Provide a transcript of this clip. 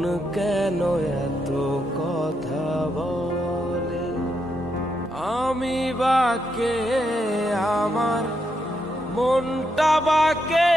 মন কেন এত কথা বলে? আমি বাকে, আমার মনটা বাকে।